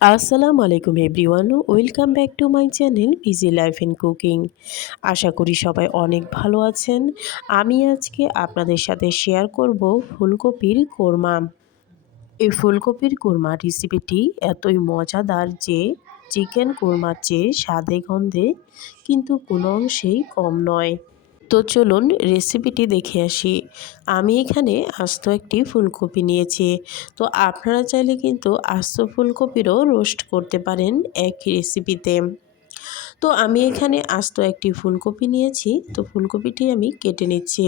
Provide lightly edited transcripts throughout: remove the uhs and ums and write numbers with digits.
আসসালামু আলাইকুম everyone, welcome back to my channel busy life and cooking. আশা করি সবাই অনেক ভালো আছেন। আমি আজকে আপনাদের সাথে শেয়ার করব ফুলকপির কোরমা। এই ফুলকপির কোরমা রেসিপিটি এতই মজাদার যে চিকেন কোরমার চেয়ে স্বাদে গন্ধে কিন্তু কোনো অংশেই কম নয়। তো চলুন রেসিপিটি দেখে আসি। আমি এখানে আস্ত একটি ফুলকপি নিয়েছি। তো আপনারা চাইলে কিন্তু আস্ত ফুলকপিরও রোস্ট করতে পারেন একই রেসিপিতে। তো আমি এখানে আস্ত একটি ফুলকপি নিয়েছি। তো ফুলকপিটি আমি কেটে নিচ্ছি।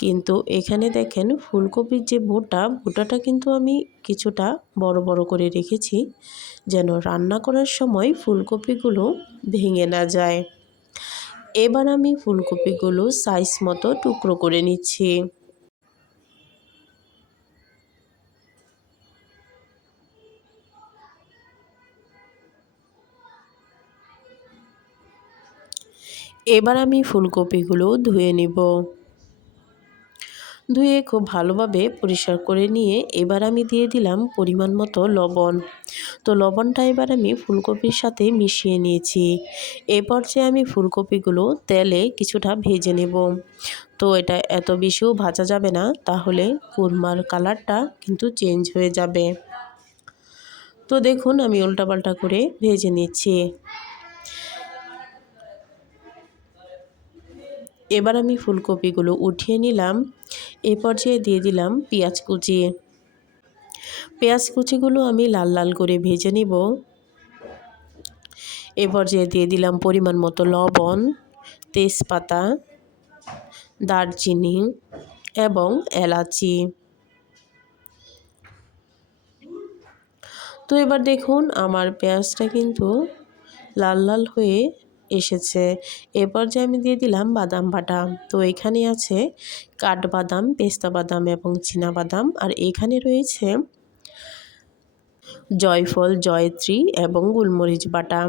কিন্তু এখানে দেখেন ফুলকপির যে বোটাটা কিন্তু আমি কিছুটা বড় বড় করে রেখেছি, যেন রান্না করার সময় ফুলকপিগুলো ভেঙে না যায়। এবার আমি ফুলকপিগুলো সাইজ মতো টুকরো করে নিচ্ছি। এবার আমি ফুলকপিগুলো ধুয়ে নিব। ধুয়ে খুব ভালোভাবে পরিষ্কার করে নিয়ে এবার আমি দিয়ে দিলাম পরিমাণ মতো লবণ। তো লবণটা এবার আমি ফুলকপির সাথে মিশিয়ে নিয়েছি। এই পর্যায়ে আমি ফুলকপিগুলো তেলে কিছুটা ভেজে নেব। তো এটা এত বেশিও ভাজা যাবে না, তাহলে কোরমার কালারটা কিন্তু চেঞ্জ হয়ে যাবে। তো দেখুন আমি উল্টাপাল্টা করে ভেজে নিচ্ছি। এবার আমি ফুলকপিগুলো উঠিয়ে নিলাম। এই পর্যায়ে দিয়ে দিলাম পেঁয়াজ কুচি। পেঁয়াজ কুচিগুলো আমি লাল লাল করে ভেজে নিব। এই পর্যায়ে দিয়ে দিলাম পরিমাণ মতো লবণ, তেজপাতা, দারচিনি এবং এলাচি। তো এবার দেখুন আমার পেঁয়াজটা কিন্তু লাল লাল হয়ে এসেছে। এ পর্যায়ে আমি দিয়ে দিলাম বাদাম বাটা। তো এখানে আছে কাঠবাদাম, পেস্তা বাদাম এবং চীনাবাদাম, আর এখানে রয়েছে জয়ফল, জয়ত্রী এবং গোলমরিচ বাটা।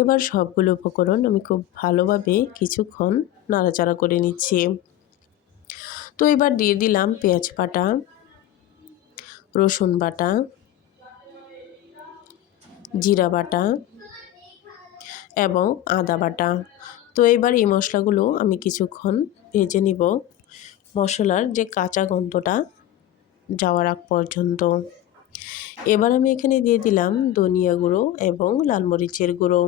এবার সবগুলো উপকরণ আমি খুব ভালোভাবে কিছুক্ষণ নাড়াচাড়া করে নিচ্ছি। তো এবার দিয়ে দিলাম পেঁয়াজ বাটা, রসুন বাটা, জিরা বাটা এবং আদা বাটা। তো এবার এই মশলাগুলো আমি কিছুক্ষণ ভেজে নিব, মশলার যে কাঁচা গন্ধটা যাওয়ার আগ পর্যন্ত। এবার আমি এখানে দিয়ে দিলাম ধনিয়া গুঁড়ো এবং লাল মরিচের গুঁড়ো।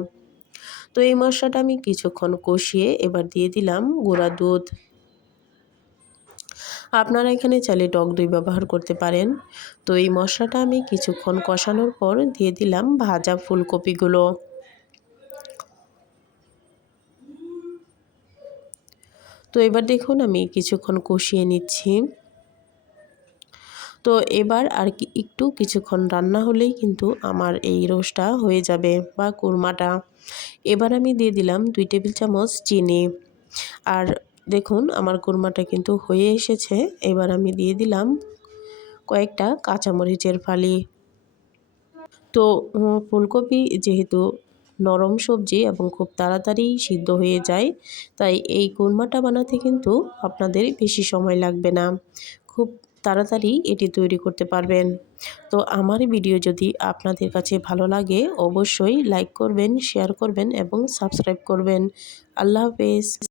তো এই মশলাটা আমি কিছুক্ষণ কষিয়ে এবার দিয়ে দিলাম গুঁড়া দুধ। আপনারা এখানে চাইলে টক দই ব্যবহার করতে পারেন। তো এই মশলাটা আমি কিছুক্ষণ কষানোর পর দিয়ে দিলাম ভাজা ফুলকপিগুলো। তো এবার দেখুন আমি কিছুক্ষণ কষিয়ে নিচ্ছি। তো এবার আর কি একটু কিছুক্ষণ রান্না হলেই কিন্তু আমার এই রোস্টটা হয়ে যাবে বা কোরমাটা। এবার আমি দিয়ে দিলাম 2 টেবিল চামচ চিনি। আর দেখুন আমার কোরমাটা কিন্তু হয়ে এসেছে। এবার আমি দিয়ে দিলাম কয়েকটা কাঁচামরিচের ফালি। তো ফুলকপি যেহেতু নরম সবজি এবং খুব তাড়াতাড়ি সিদ্ধ হয়ে যায়, তাই এই কোরমাটা বানাতে কিন্তু আপনাদের বেশি সময় লাগবে না। খুব তাড়াতাড়ি এটি তৈরি করতে পারবেন। তো আমার ভিডিও যদি আপনাদের কাছে ভালো লাগে অবশ্যই লাইক করবেন, শেয়ার করবেন এবং সাবস্ক্রাইব করবেন। আল্লাহ হাফেজ।